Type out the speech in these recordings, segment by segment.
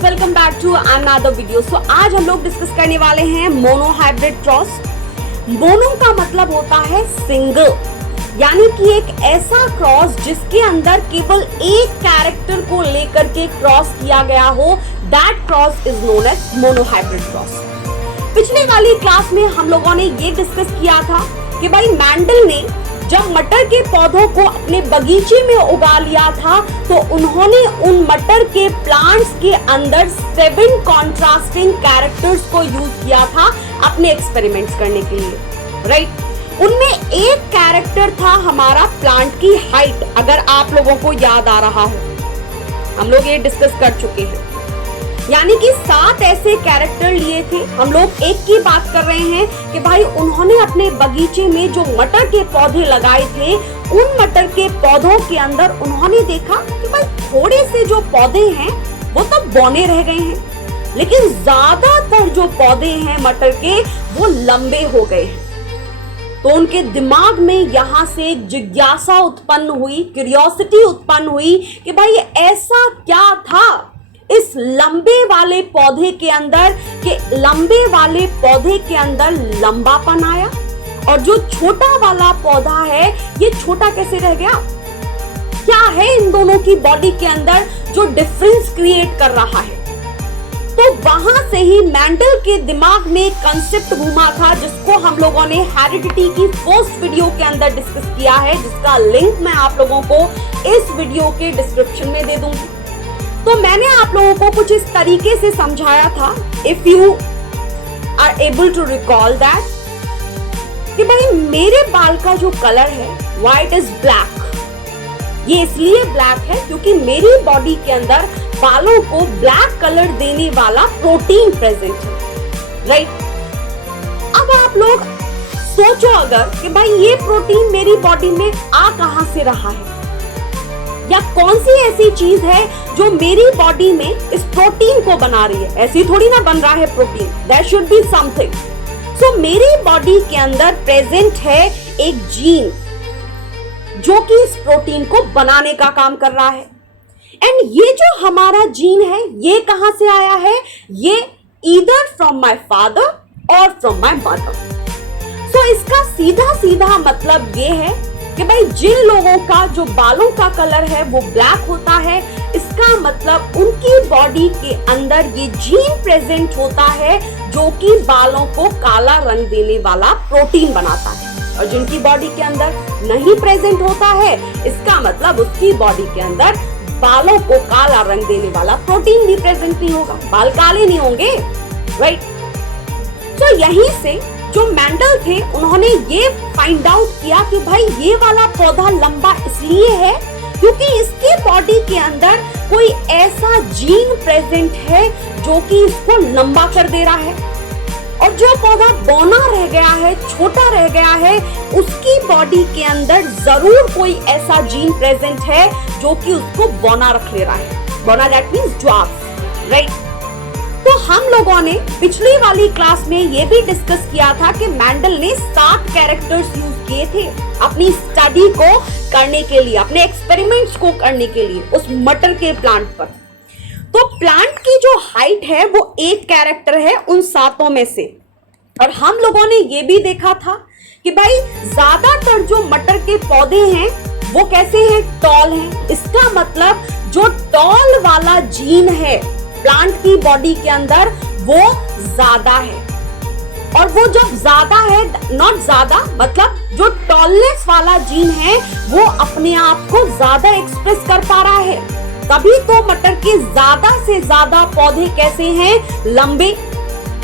Guys, welcome back to another video. So आज हम लोग डिस्कस करने वाले हैं मोनो हाइब्रिड क्रॉस। मोनो का मतलब होता है सिंगल, यानी कि एक ऐसा क्रॉस जिसके अंदर केवल एक कैरेक्टर को लेकर के क्रॉस किया गया हो। That cross is known as mono hybrid cross. पिछले वाली क्लास में हम लोगों ने ये डिस्कस किया था कि भाई मेंडल ने जब मटर के पौधों को अपने बगीचे में उगा लिया था तो उन्होंने उन मटर के प्लांट्स के अंदर 7 कॉन्ट्रास्टिंग कैरेक्टर्स को यूज किया था अपने एक्सपेरिमेंट्स करने के लिए, राइट। उनमें एक कैरेक्टर था हमारा प्लांट की हाइट, अगर आप लोगों को याद आ रहा हो। हम लोग ये डिस्कस कर चुके हैं, यानी कि 7 ऐसे कैरेक्टर लिए थे। हम लोग एक की बात कर रहे हैं कि भाई उन्होंने अपने बगीचे में जो मटर के पौधे लगाए थे, उन मटर के पौधों के अंदर उन्होंने देखा कि भाई थोड़े से जो पौधे हैं वो तो बौने रह गए हैं, लेकिन ज्यादातर जो पौधे हैं मटर के वो लंबे हो गए हैं। तो उनके दिमाग में यहाँ से एक जिज्ञासा उत्पन्न हुई, क्यूरियोसिटी उत्पन्न हुई कि भाई ऐसा क्या था इस लंबे वाले पौधे के अंदर कि लंबे वाले पौधे के अंदर लंबापन आया और जो छोटा वाला पौधा है ये छोटा कैसे रह गया। क्या है इन दोनों की बॉडी के अंदर जो डिफरेंस क्रिएट कर रहा है। तो वहां से ही मेंडल के दिमाग में एक कंसेप्ट घूमा था जिसको हम लोगों ने हेरिडिटी की फर्स्ट वीडियो के अंदर डिस्कस किया है, जिसका लिंक मैं आप लोगों को इस वीडियो के डिस्क्रिप्शन में दे दूंगी। तो मैंने आप लोगों को कुछ इस तरीके से समझाया था, if you are able to recall that, कि भाई मेरे बाल का जो कलर है व्हाइट इज ब्लैक। ये इसलिए ब्लैक है क्योंकि मेरी बॉडी के अंदर बालों को ब्लैक कलर देने वाला प्रोटीन प्रेजेंट है, राइट। अब आप लोग सोचो अगर कि भाई ये प्रोटीन मेरी बॉडी में आ कहां से रहा है, या कौन सी ऐसी चीज है जो मेरी बॉडी में इस प्रोटीन को बना रही है। ऐसी थोड़ी ना बन रहा है protein, there should be something. So मेरी बॉडी के अंदर प्रेजेंट है एक जीन जो कि इस प्रोटीन को बनाने का काम कर रहा है। एंड ये जो हमारा जीन है ये कहां से आया है, ये ईदर फ्रॉम माय फादर और फ्रॉम माय मदर। सो इसका सीधा सीधा मतलब ये है कि भाई जिन लोगों का जो बालों का कलर है वो ब्लैक होता है, इसका मतलब उनकी बॉडी के अंदर ये जीन प्रेजेंट होता है जो कि बालों को काला रंग देने वाला प्रोटीन बनाता है। और जिनकी बॉडी के अंदर नहीं प्रेजेंट होता है, इसका मतलब उसकी बॉडी के अंदर बालों को काला रंग देने वाला प्रोटीन भी प्रेजेंट नहीं होगा, बाल काले नहीं होंगे, राइट। तो यहीं से जो मेंडल थे उन्होंने ये फाइंड आउट किया कि भाई ये वाला पौधा लंबा इसलिए है क्योंकि इसके बॉडी के अंदर कोई ऐसा जीन प्रेजेंट है जो कि इसको लंबा कर दे रहा है। और जो पौधा बौना रह गया है, छोटा रह गया है, उसकी बॉडी के अंदर जरूर कोई ऐसा जीन प्रेजेंट है जो कि उसको बौना रख ले रहा है। बौना दैट मींस ड्वार्फ, राइट। तो हम लोगों ने पिछली वाली क्लास में ये भी डिस्कस किया था कि मेंडल ने 7 कैरेक्टर्स यूज किए थे अपनी स्टडी को करने के लिए, अपने एक्सपेरिमेंट्स को करने के लिए उस मटर के प्लांट पर। तो प्लांट की जो हाइट है वो एक कैरेक्टर है उन 7 में से। और हम लोगों ने ये भी देखा था कि भाई ज्यादातर जो मटर के पौधे हैं वो कैसे हैं, टॉल हैं। इसका मतलब जो टॉल वाला जीन है प्लांट की बॉडी के अंदर वो ज्यादा है। और वो जब ज्यादा है, नॉट ज्यादा मतलब जो टॉलनेस वाला जीन है वो अपने आप को ज्यादा एक्सप्रेस कर पा रहा है। तभी तो मटर के ज्यादा से ज्यादा पौधे कैसे हैं, लंबे।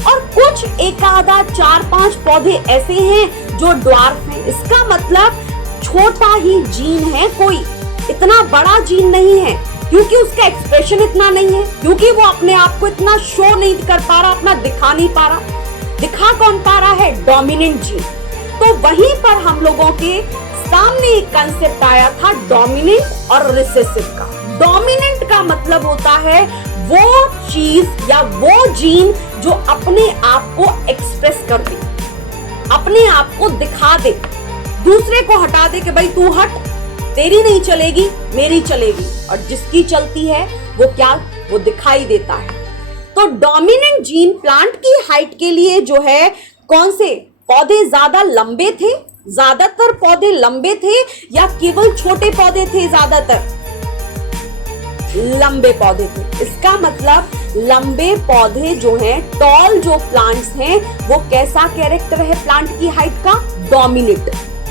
और कुछ एक आधा 4-5 पौधे ऐसे हैं जो ड्वार्फ हैं। इसका मतलब छोटा ही जीन है, कोई इतना बड़ा जीन नहीं है क्योंकि उसका एक्सप्रेशन इतना नहीं है, क्योंकि वो अपने आप को इतना शो नहीं कर पा रहा, अपना दिखा नहीं पा रहा। दिखा कौन पा रहा है, डोमिनेंट जीन। तो वहीं पर हम लोगों के सामने एक कंसेप्ट आया था डोमिनेंट और रिसेसिव का। डोमिनेंट का मतलब होता है वो चीज या वो जीन जो अपने आप को एक्सप्रेस कर दे, अपने आप को दिखा दे, दूसरे को हटा दे कि भाई तू हट, तेरी नहीं चलेगी मेरी चलेगी। और जिसकी चलती है वो क्या, वो दिखाई देता है, तो डोमिनेंट जीन प्लांट की हाइट के लिए जो है कौन से पौधे ज्यादा लंबे थे, ज्यादातर पौधे लंबे थे या केवल छोटे पौधे थे, ज्यादातर लंबे पौधे थे। इसका मतलब लंबे पौधे जो हैं, टॉल जो प्लांट्स हैं, वो कैसा कैरेक्टर है प्लांट की हाइट का, डोमिनेंट,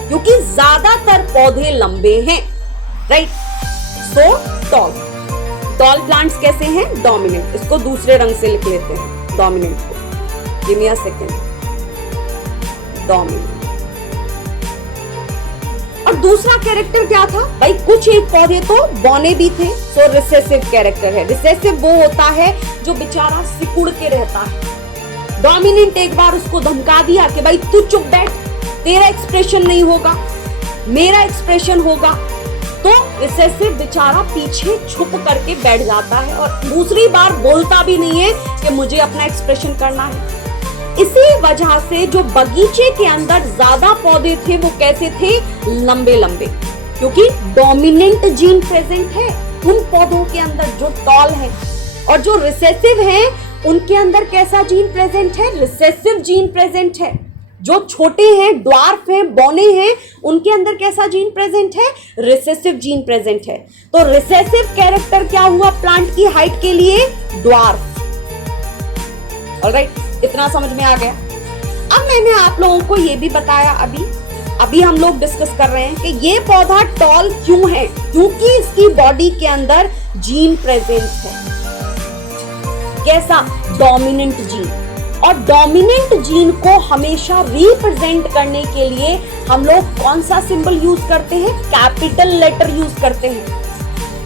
क्योंकि ज्यादातर पौधे लंबे हैं, राइट। सो टॉल प्लांट्स कैसे हैं, डोमिनेंट। इसको दूसरे रंग से लिख लेते हैं डोमिनेंट को, give me a second, dominant. और दूसरा कैरेक्टर क्या था भाई, कुछ एक पौधे तो बौने भी थे, सो रिसेसिव कैरेक्टर है। रिसेसिव वो होता है जो बेचारा सिकुड़ के रहता है। डोमिनेंट एक बार उसको धमका दिया कि भाई तू चुप बैठ, तेरा एक्सप्रेशन नहीं होगा, मेरा एक्सप्रेशन होगा, तो रिसेसिव बेचारा पीछे छुप करके बैठ जाता है और दूसरी बार बोलता भी नहीं है कि मुझे अपना एक्सप्रेशन करना है। इसी वजह से जो बगीचे के अंदर ज्यादा पौधे थे वो कैसे थे, लंबे लंबे, क्योंकि डोमिनेंट जीन प्रेजेंट है उन पौधों के अंदर जो टॉल है। और जो रिसेसिव हैं उनके अंदर कैसा जीन प्रेजेंट है, रिसेसिव जीन प्रेजेंट है। जो छोटे हैं, ड्वार्फ हैं, बौने हैं, उनके अंदर कैसा जीन प्रेजेंट है, रिसेसिव जीन प्रेजेंट है। तो रिसेसिव कैरेक्टर क्या हुआ प्लांट की हाइट के लिए, ड्वार्फ। ऑलराइट, इतना समझ में आ गया। अब मैंने आप लोगों को ये भी बताया, अभी हम लोग डिस्कस कर रहे हैं कि ये पौधा टॉल क्यों है, क्योंकि इसकी बॉडी के अंदर जीन प्रेजेंट है। कैसा, डोमिनेंट जीन। और डोमिनेंट जीन को हमेशा रिप्रेजेंट करने के लिए हम लोग कौन सा सिंबल यूज करते हैं, कैपिटल लेटर यूज करते हैं।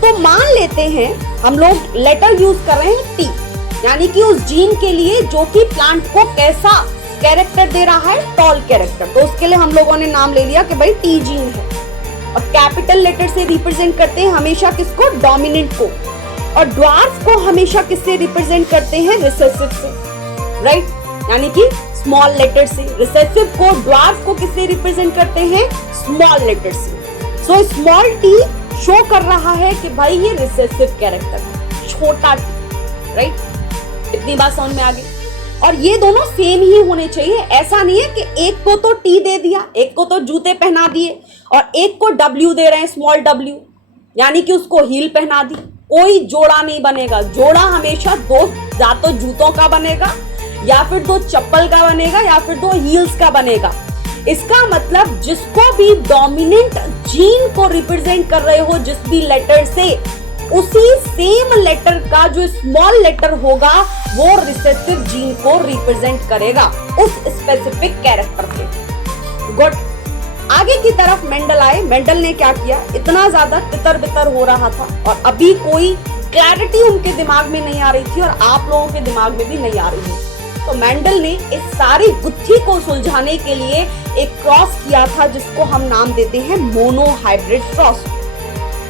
तो मान लेते हैं हम लोग लेटर यूज कर रहे हैं टी, यानी कि उस जीन के लिए जो कि प्लांट को कैसा कैरेक्टर दे रहा है, टॉल कैरेक्टर। तो उसके लिए हम लोगों ने नाम ले लिया कि भाई टी जीन है। और कैपिटल लेटर से रिप्रेजेंट करते हैं हमेशा किसको, डोमिनेंट को। और ड्वार्फ को हमेशा किससे रिप्रेजेंट करते हैं, रिसेसिव से, राइट, यानी कि स्मॉल लेटर से। रिसेसिव को, ड्वार्फ को किससे रिप्रेजेंट करते हैं, स्मॉल लेटर से। सो स्मॉल टी शो कर रहा है कि भाई ये रिसेसिव कैरेक्टर है, छोटा टी, राइट। इतनी बात समझ में आ गई। और ये दोनों सेम ही होने चाहिए, ऐसा नहीं है कि एक को तो टी दे दिया, एक को तो जूते पहना दिए और एक को डब्ल्यू दे रहे हैं, स्मॉल डब्ल्यू, यानी कि उसको हील पहना दी। कोई जोड़ा नहीं बनेगा। जोड़ा हमेशा दो, या तो जूतों का बनेगा या फिर दो चप्पल का बनेगा या फिर दो हील्स का बनेगा। इसका मतलब जिसको भी डोमिनेंट जीन को रिप्रेजेंट कर रहे हो जिस भी लेटर से, उसी सेम लेटर का जो स्मॉल लेटर होगा वो रिसेसिव जीन को रिप्रेजेंट करेगा उस स्पेसिफिक कैरेक्टर के। गुड। आगे की तरफ मेंडल आए। मेंडल ने क्या किया, इतना ज्यादा तितर बितर हो रहा था और अभी कोई क्लैरिटी उनके दिमाग में नहीं आ रही थी और आप लोगों के दिमाग में भी नहीं आ रही है। तो मेंडल ने इस सारी गुत्थी को सुलझाने के लिए एक क्रॉस किया था जिसको हम नाम देते हैं मोनो हाइब्रिड क्रॉस।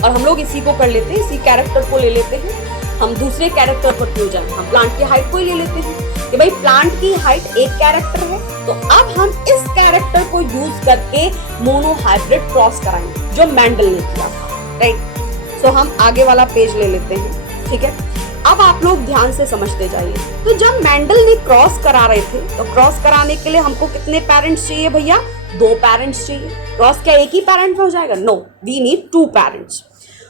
और हम लोग इसी को कर लेते हैं, इसी कैरेक्टर को ले लेते हैं, हम दूसरे कैरेक्टर पर क्यों जाएं, हम प्लांट की हाइट को ही ले लेते हैं कि भाई प्लांट की हाइट एक कैरेक्टर है। तो अब हम इस कैरेक्टर को यूज करके मोनो हाइब्रिड क्रॉस कराएंगे जो मेंडल ने किया था, राइट। सो हम आगे वाला पेज ले लेते हैं, ठीक है। अब आप लोग ध्यान से समझते जाइए। तो जब मेंडल ने क्रॉस करा रहे थे तो क्रॉस कराने के लिए हमको कितने पेरेंट्स चाहिए भैया, 2 पेरेंट्स चाहिए। क्रॉस क्या एक ही पेरेंट में हो जाएगा, नो, वी नीड 2 पेरेंट्स।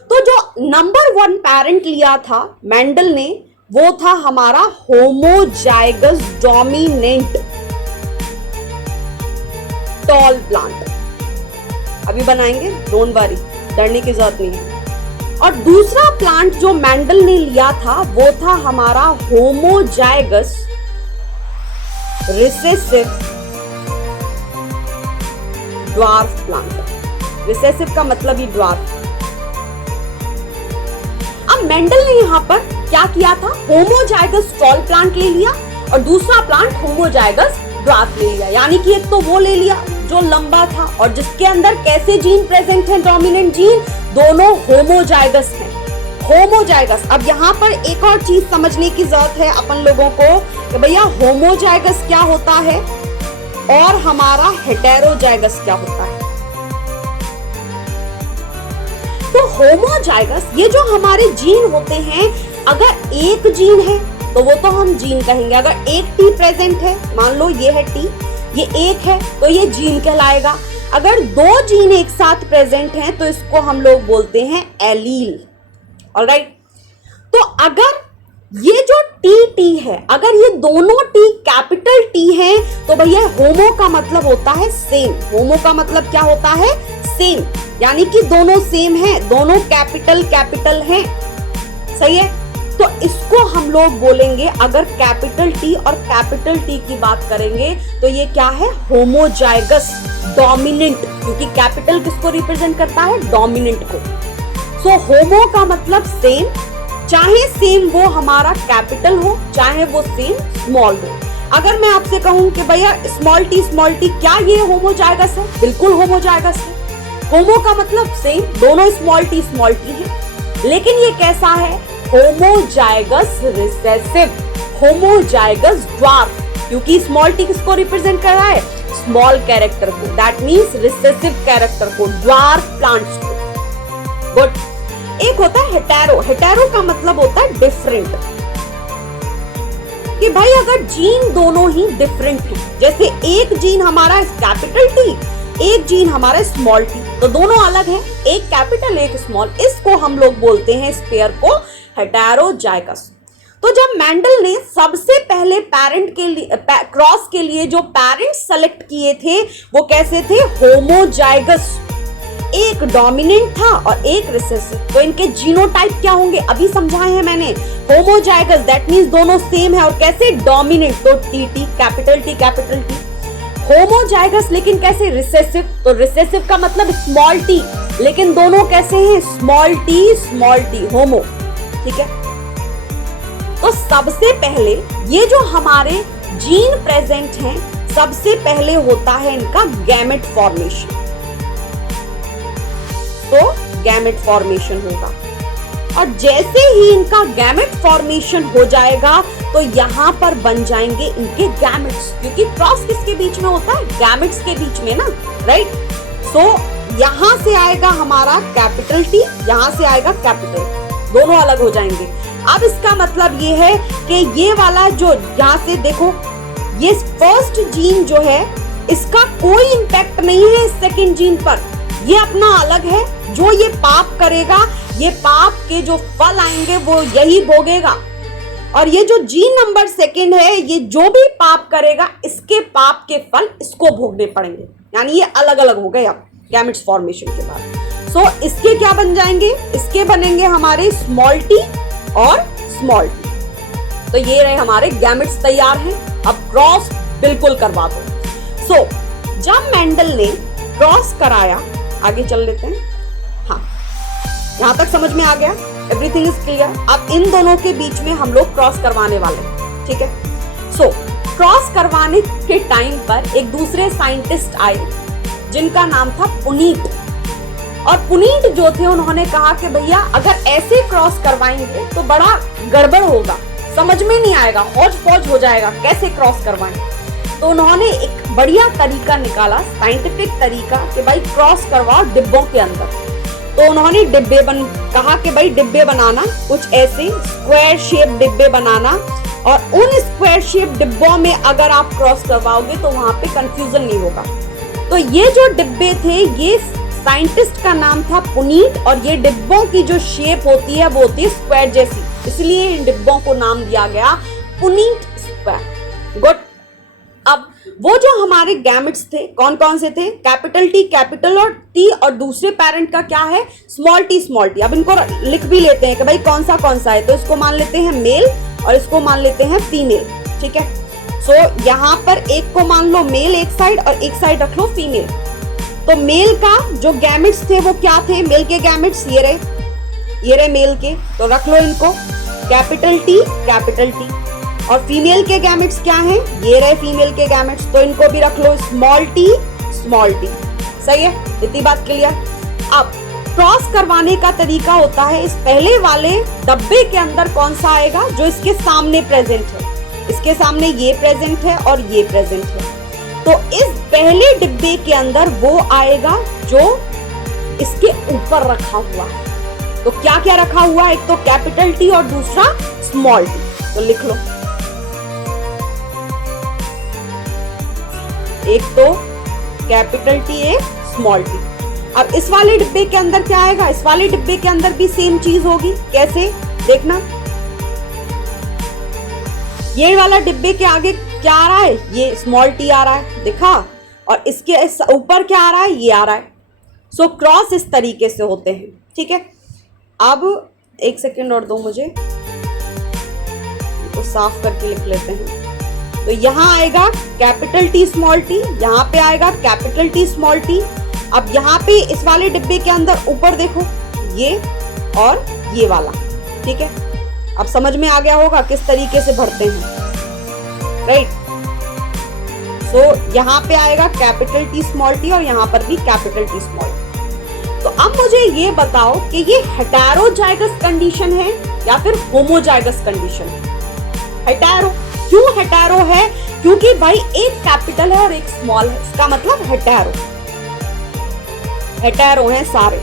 तो जो नंबर 1 पेरेंट लिया था मेंडल ने वो था हमारा होमोजाइगस डोमिनेंट टॉल प्लांट। अभी बनाएंगे, डोंट वरी, डरने की जरूरत नहीं है। और दूसरा प्लांट जो मेंडल ने लिया था वो था हमारा homozygous recessive dwarf plant. Recessive का मतलब ही ड्वार्फ। अब मेंडल ने यहां पर क्या किया था, होमोजाइगस टॉल प्लांट ले लिया और दूसरा प्लांट होमोजाइगस ड्वार्फ ले लिया। यानी कि एक तो वो ले लिया जो लंबा था और जिसके अंदर कैसे जीन प्रेजेंट है, डोमिनेंट जीन, दोनों होमोजाइगस हैं, होमोजाइगस। अब यहाँ पर एक और चीज समझने की जरूरत है अपन लोगों को कि भैया होमोजाइगस क्या होता है और हमारा हेटेरोजाइगस क्या होता है। तो होमोजाइगस, ये जो हमारे जीन होते हैं, अगर एक जीन है तो वो तो हम जीन कहेंगे। अगर एक टी प्रेजेंट है, मान लो ये है टी, ये एक है, तो ये जीन कहलाएगा। अगर दो जीन एक साथ प्रेजेंट हैं तो इसको हम लोग बोलते हैं एलील। ऑलराइट, तो अगर ये जो टी है, अगर ये दोनों टी कैपिटल टी हैं तो भैया होमो का मतलब होता है सेम। होमो का मतलब क्या होता है? सेम, यानी कि दोनों सेम हैं, दोनों कैपिटल हैं। सही है, तो इसको हम लोग बोलेंगे, अगर कैपिटल टी और कैपिटल टी की बात करेंगे तो ये क्या है? होमोजाइगस डोमिनेंट, क्योंकि कैपिटल किसको रिप्रेजेंट करता है? डोमिनेंट को। सो होमो का मतलब सेम, चाहे सेम वो हमारा कैपिटल हो, चाहे वो सेम स्मॉल हो। अगर मैं आपसे कहूं कि भैया स्मॉल टी क्या ये होमोजाइगस है? बिल्कुल होमोजाइगस है। होमो का मतलब सेम, दोनों स्मॉल टी है, लेकिन ये कैसा है? होमोजाइगस रिसेसिव, होमोजाइगस ड्वार्फ, क्योंकि स्मॉल टी किसको रिप्रेजेंट कर रहा है? स्मॉल कैरेक्टर को, दैट मीन्स रिसेसिव कैरेक्टर को, ड्वार्फ प्लांट्स को। गुड। एक होता है हेटेरो। हेटेरो का मतलब होता है डिफरेंट, कि भाई अगर जीन दोनों ही डिफरेंट हैं, जैसे एक जीन हमारा कैपिटल टी, एक जीन हमारा स्मॉल टी, तो दोनों अलग हैं, एक कैपिटल एक स्मॉल, इसको हम लोग बोलते हैं स्पेयर को हेटेरोजाइगस। तो जब मेंडल ने सबसे पहले पेरेंट के लिए क्रॉस के लिए जो पेरेंट्स सेलेक्ट किए थे वो कैसे थे? होमोजाइगस, एक डोमिनेंट था और एक रिसेसिव। तो इनके जीनोटाइप क्या होंगे? अभी समझाए हैं मैंने। होमोजाइगस दैट मींस दोनों सेम है, और कैसे? डोमिनेंट, तो टी कैपिटल टी। होमोजाइगस लेकिन कैसे? रिसेसिव, तो रिसेसिव का मतलब स्मॉल टी, लेकिन दोनों कैसे हैं? स्मॉल टी, होमो। ठीक है, तो सबसे पहले ये जो हमारे जीन प्रेजेंट हैं, सबसे पहले होता है इनका गैमेट फॉर्मेशन। तो गैमेट फॉर्मेशन होगा, और जैसे ही इनका गैमेट फॉर्मेशन हो जाएगा तो यहाँ पर बन जाएंगे इनके गैमेट्स, क्योंकि क्रॉस किसके बीच में होता है? गैमेट्स के बीच में ना, राइट। सो यहाँ से आएगा हमारा कैपिटल टी, यहाँ से आएगा कैपिटल, दोनों अलग हो जाएंगे। अब इसका मतलब ये है कि ये वाला जो यहाँ से देखो, ये फर्स्ट जीन जो है इसका कोई इंपैक्ट नहीं है इस सेकेंड जीन पर, ये अपना अलग है। जो ये पाप करेगा, ये पाप के जो फल आएंगे वो यही भोगेगा, और ये जो जीन नंबर सेकंड है, ये जो भी पाप करेगा इसके पाप के फल इसको भोगने पड़ेंगे, यानी ये अलग अलग हो गए अब गैमेट्स फॉर्मेशन के बाद। सो इसके क्या बन जाएंगे? इसके बनेंगे हमारे स्मॉल टी और स्मॉल टी। तो ये रहे हमारे गैमेट्स तैयार हैं। अब क्रॉस बिल्कुल करवा दो। सो जब मेंडल ने क्रॉस कराया, आगे चल लेते हैं। हाँ, यहां तक समझ में आ गया? Everything is clear. अब इन दोनों के बीच में हम लोग क्रॉस करवाने वाले हैं, ठीक है। सो क्रॉस करवाने के टाइम पर एक दूसरे साइंटिस्ट आए जिनका नाम था पुनीत, और पुनीत जो थे उन्होंने कहा कि भैया अगर ऐसे क्रॉस करवाएंगे तो बड़ा गड़बड़ होगा, समझ में नहीं आएगा, हौज पौज हो जाएगा, कैसे क्रॉस करवाएं। तो उन्होंने एक बढ़िया तरीका निकाला, साइंटिफिक तरीका, कि भाई क्रॉस करवाओ डिब्बों के अंदर। तो उन्होंने कहा कि भाई डिब्बे बनाना, कुछ ऐसे स्क्वायर शेप डिब्बे बनाना, और उन स्क्वायर शेप डिब्बों में अगर आप क्रॉस करवाओगे तो वहां पे कंफ्यूजन नहीं होगा। तो ये जो डिब्बे थे, ये साइंटिस्ट का नाम था पुनीत, और ये डिब्बों की जो शेप होती है वो होती है स्क्वायर जैसी, इसलिए इन डिब्बों को नाम दिया गया पुनीत स्क्वायर। गुड। अब वो जो हमारे गैमेट्स थे कौन कौन से थे? कैपिटल टी, कैपिटल और टी, और दूसरे पेरेंट का क्या है? Small T, small T. अब इनको लिख भी लेते हैं कि भाई कौन सा है, तो इसको मान लेते हैं मेल और इसको मान लेते हैं फीमेल, ठीक है। सो यहाँ पर एक को मान लो मेल एक साइड और एक साइड रख लो फीमेल। तो मेल का जो गैमेट्स थे वो क्या थे? मेल के गैमेट्स ये रहे मेल के, तो रख लो इनको कैपिटल टी, और फीमेल के गैमेट्स क्या हैं? ये रहे फीमेल के गैमेट्स, तो इनको भी रख लो स्मॉल टी। सही है, इतनी बात क्लियर। अब क्रॉस करवाने का तरीका होता है, इस पहले वाले डब्बे के अंदर कौन सा आएगा? जो इसके सामने प्रेजेंट है, इसके सामने ये प्रेजेंट है और ये प्रेजेंट है, तो इस पहले डिब्बे के अंदर वो आएगा जो इसके ऊपर रखा हुआ है। तो क्या क्या रखा हुआ है? एक तो कैपिटल टी और दूसरा स्मॉल टी। तो लिख लो। एक तो कैपिटल टी, एक स्मॉल टी। अब इस वाले डिब्बे के अंदर क्या आएगा? इस वाले डिब्बे के अंदर भी सेम चीज होगी। कैसे? देखना, ये वाला डिब्बे के आगे क्या आ रहा है? ये स्मॉल टी आ रहा है, देखा? और इसके ऊपर क्या आ रहा है? ये आ रहा है। सो क्रॉस इस तरीके से होते हैं, ठीक है। अब एक सेकेंड और दो मुझे, तो साफ करके लिख लेते हैं। तो यहां आएगा कैपिटल टी स्मॉल टी, यहां पे आएगा कैपिटल टी स्मॉल टी। अब यहाँ पे इस वाले डिब्बे के अंदर ऊपर देखो, ये और ये वाला, ठीक है। अब समझ में आ गया होगा किस तरीके से भरते हैं, राइट। सो यहाँ पे आएगा कैपिटल टी स्मॉल टी और यहाँ पर भी कैपिटल टी स्मॉल टी। तो अब मुझे ये बताओ कि ये हेटेरोजाइगस कंडीशन है या फिर होमोजाइगस कंडीशन है? हेटेरो। क्यों हेटेरो है? क्योंकि भाई एक कैपिटल है और एक स्मॉल है, इसका मतलब हेटेरो। हेटेरो हैं सारे।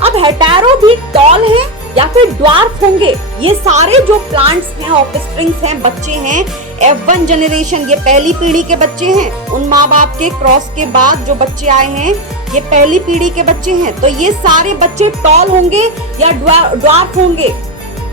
अब हेटेरो भी टॉल हैं या फिर ड्वार्फ होंगे? ये सारे जो प्लांट्स हैं, ऑफस्प्रिंग्स हैं, बच्चे हैं, F1 जनरेशन, ये पहली पीढ़ी के बच्चे हैं। उन माँ बाप के क्रॉस के बाद जो बच्चे आए हैं, ये पहली पीढ़ी के बच्चे हैं। तो ये सारे बच्चे टॉल होंगे या ड्वार्फ होंगे?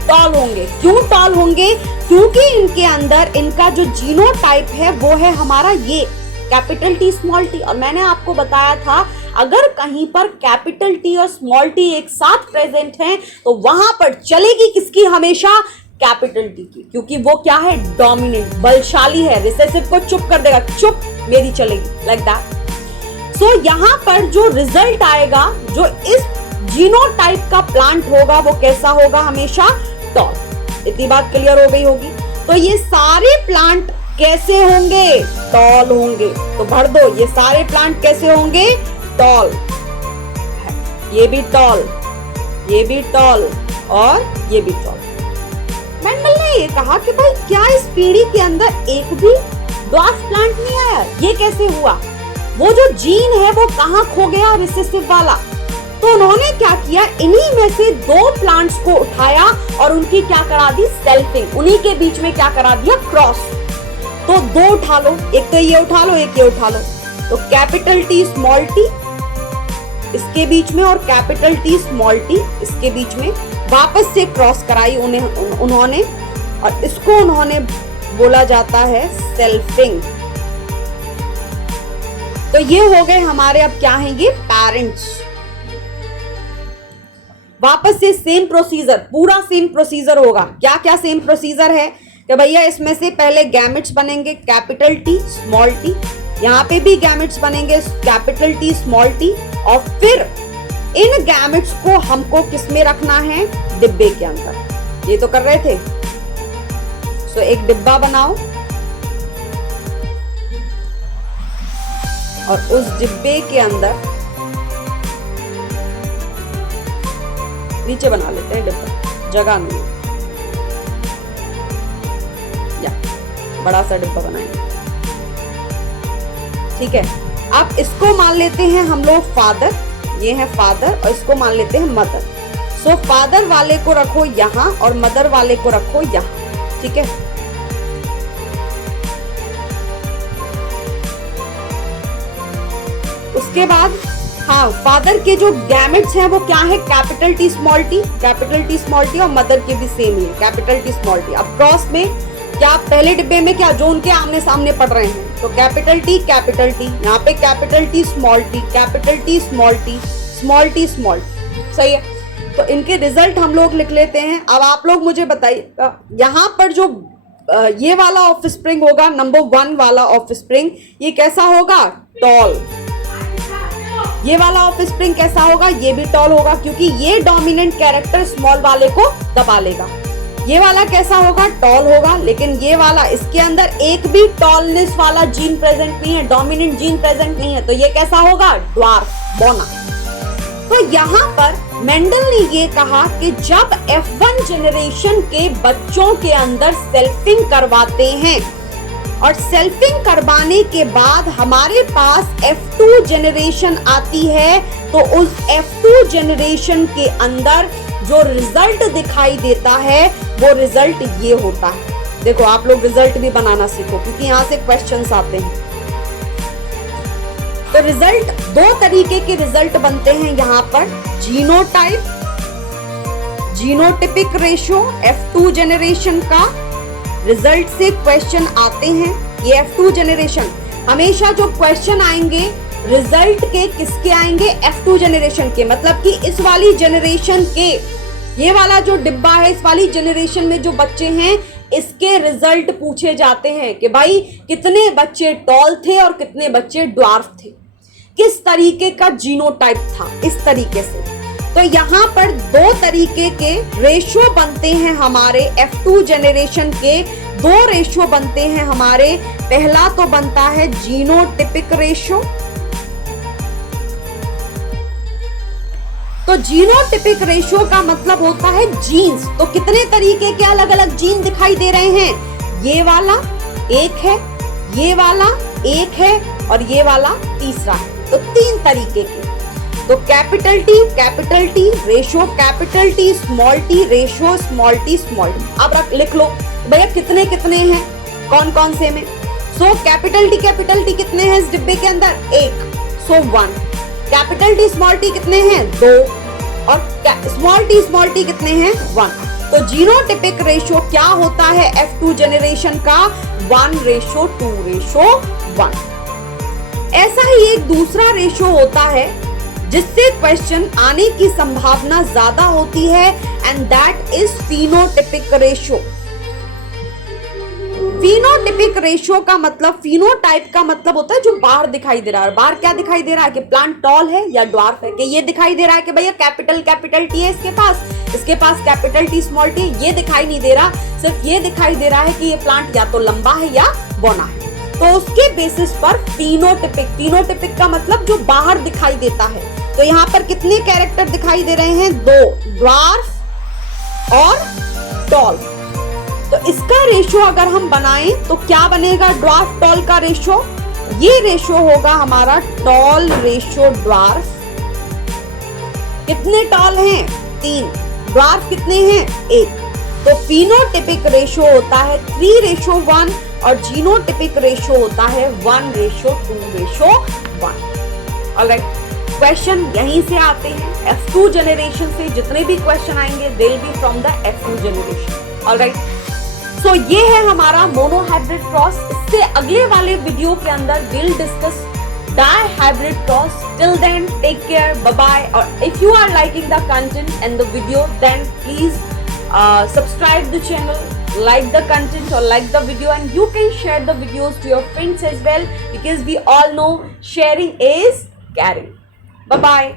टॉल होंगे। क्यों टॉल होंगे? क्योंकि इनके अंदर इनका जो जीनोटाइप है वो है हमारा ये कैपिटल टी स्मॉल टी। और मैंने आपको बताया था अगर कहीं पर कैपिटल टी और स्मॉल टी एक साथ प्रेजेंट हैं तो वहां पर चलेगी किसकी? हमेशा कैपिटल टी की, क्योंकि वो क्या है? डोमिनेंट, बलशाली है, रिसेसिव को चुप कर देगा, चुप मेरी चलेगी, लाइक दैट। सो यहां पर जो रिजल्ट आएगा, जो इस जीनोटाइप का प्लांट होगा वो कैसा होगा? हमेशा टॉल। इतनी बात क्लियर हो गई होगी। तो ये सारे प्लांट कैसे होंगे? टॉल होंगे। तो भर दो, ये सारे प्लांट कैसे होंगे? टॉल। ये भी टॉल, ये भी टॉल और ये भी टॉल। मेंडल ने ये कहा कि भाई क्या इस पीढ़ी के अंदर एक भी ड्वार्फ प्लांट नहीं आया? ये कैसे हुआ? वो जो जीन है वो कहाँ खो गया, रिसेसिव वाला? तो उन्होंने क्या किया, इन्हीं में से दो प्लांट्स को उठाया और उनकी क्या करा दी? सेल्फिंग। उन्हीं के बीच में क्या करा दिया? क्रॉस। तो दो उठा लो, एक तो ये उठा लो, एक ये उठा लो। तो कैपिटल टी स्मॉल टी इसके बीच में और कैपिटल टी स्मॉल टी इसके बीच में वापस से क्रॉस कराई उन्होंने, और इसको उन्होंने बोला जाता है सेल्फिंग। तो ये हो गए हमारे, अब क्या है ये? पेरेंट्स। वापस से सेम प्रोसीजर, पूरा सेम प्रोसीजर होगा। क्या क्या सेम प्रोसीजर है कि भैया इसमें से पहले गैमेट्स बनेंगे कैपिटल टी स्मॉल टी, यहाँ पे भी गैमेट्स बनेंगे कैपिटल टी स्मॉल टी, और फिर इन गैमेट्स को हमको किस में रखना है? डिब्बे के अंदर। ये तो कर रहे थे। सो एक डिब्बा बनाओ और उस डिब्बे के अंदर नीचे बना लेते हैं डिब्बा, जगह नहीं या बड़ा सा डिब्बा बनाएंगे, ठीक है। अब इसको मान लेते हैं हम लोग फादर, ये है फादर, और इसको मान लेते हैं मदर। सो फादर वाले को रखो यहाँ और मदर वाले को रखो यहाँ, ठीक है। उसके बाद हाँ, फादर के जो गैमेट्स हैं वो क्या है? Capital T small T, capital T small T, और मदर के भी सेम ही है कैपिटल टी स्मॉल टी। अब क्रॉस में क्या? पहले डिब्बे में क्या जो उनके आमने सामने पड़ रहे हैं, तो कैपिटल टी, यहाँ पे capital T small T, capital T small T, small T small T, सही है। तो इनके रिजल्ट हम लोग लिख लेते हैं। अब आप लोग मुझे बताइए, यहाँ पर जो ये वाला ऑफस्प्रिंग होगा, नंबर 1 वाला ऑफस्प्रिंग, ये कैसा होगा? टॉल। ये वाला ऑफस्प्रिंग कैसा होगा? ये भी टॉल होगा, क्योंकि ये डोमिनेंट कैरेक्टर स्मॉल वाले को दबा लेगा। ये वाला कैसा होगा? टॉल होगा, लेकिन ये वाला, इसके अंदर एक भी टॉलनेस वाला जीन प्रेजेंट नहीं है, डोमिनेंट जीन प्रेजेंट नहीं है, तो ये कैसा होगा? ड्वार्फ, बौना। तो यहाँ पर मेंडल ने ये कहा कि जब F1 जनरेशन के बच्चों के अंदर सेल्फिंग करवाते हैं और सेल्फिंग करवाने के बाद हमारे पास F2 जनरेशन आती है, तो उस F2 जनरेशन के अंदर जो रिजल्ट दिखाई देता है वो रिजल्ट ये होता है। देखो आप लोग रिजल्ट भी बनाना सीखो, क्योंकि यहाँ से क्वेश्चंस आते हैं। तो रिजल्ट, दो तरीके के रिजल्ट बनते हैं यहाँ पर, genotype, genotypic ratio, F2 generation का रिजल्ट से क्वेश्चन आते हैं। ये F2 जनरेशन, हमेशा जो क्वेश्चन आएंगे रिजल्ट के किसके आएंगे, F2 जनरेशन के, मतलब कि इस वाली जनरेशन के, ये वाला जो डिब्बा है, इस वाली जनरेशन में जो बच्चे हैं इसके रिजल्ट पूछे जाते हैं कि भाई कितने बच्चे टॉल थे और कितने बच्चे ड्वार्फ थे, किस तरीके का जीनोटाइप था, इस तरीके से। तो यहाँ पर दो तरीके के रेशियो बनते हैं हमारे F2 जनरेशन के, दो रेशियो बनते हैं हमारे। पहला तो बनता है जीनोटिपिक रेशियो। तो जीनोटिपिक रेशियो का मतलब होता है जीन्स। तो कितने तरीके के अलग अलग जीन दिखाई दे रहे हैं, ये वाला एक है, ये वाला एक है और ये वाला तीसरा है। तो तीन तरीके के। तो capital T ratio capital T, small T ratio small T small T. अब लिख लो भैया कितने कितने हैं, कौन कौन से में। सो कैपिटल टी कितने हैं इस डिब्बे के अंदर, एक, सो 1। कैपिटल टी स्मॉल टी कितने हैं, 2, और स्मॉल टी कितने हैं, 1। तो जीनोटिपिक रेशियो क्या होता है F2 जनरेशन का, 1:2:1। ऐसा ही एक दूसरा रेशियो होता है जिससे क्वेश्चन आने की संभावना ज्यादा होती है, and that is phenotypic ratio. Phenotypic ratio का मतलब, फिनोटाइप का मतलब होता है जो बाहर दिखाई दे रहा है। बाहर क्या दिखाई दे रहा है कि प्लांट टॉल है या ड्वार्फ है, कि ये दिखाई दे रहा है कि भैया कैपिटल टी है इसके पास कैपिटल टी स्मॉल टी, ये दिखाई नहीं दे रहा, सिर्फ ये दिखाई दे रहा है कि ये प्लांट या तो लंबा है या बौना है। तो उसके बेसिस पर फिनोटिपिक का मतलब जो बाहर दिखाई देता है। तो यहाँ पर कितने कैरेक्टर दिखाई दे रहे हैं, 2, ड्वार्फ और टॉल। तो इसका रेशियो अगर हम बनाएं तो क्या बनेगा, ड्वार्फ टॉल का रेशियो, ये रेशियो होगा हमारा टॉल रेशियो ड्वार्फ। कितने टॉल हैं, 3, ड्वार्फ कितने हैं, 1। तो फिनोटिपिक रेशियो होता है 3:1 और जीनोटिपिक रेशियो होता है 1:2:1। ऑलराइट, क्वेश्चन यहीं से आते हैं, F2 जनरेशन से जितने भी क्वेश्चन आएंगे they will be from the F2 generation. Alright, so ये है हमारा मोनो हाइब्रिड क्रॉस। इससे अगले वाले वीडियो के अंदर will discuss dihybrid cross. Till then take care, bye bye. और if you are liking the content and the video then please subscribe the channel, like the content or like the video, and you can share the videos to your friends as well, because we all know sharing is caring. Bye bye.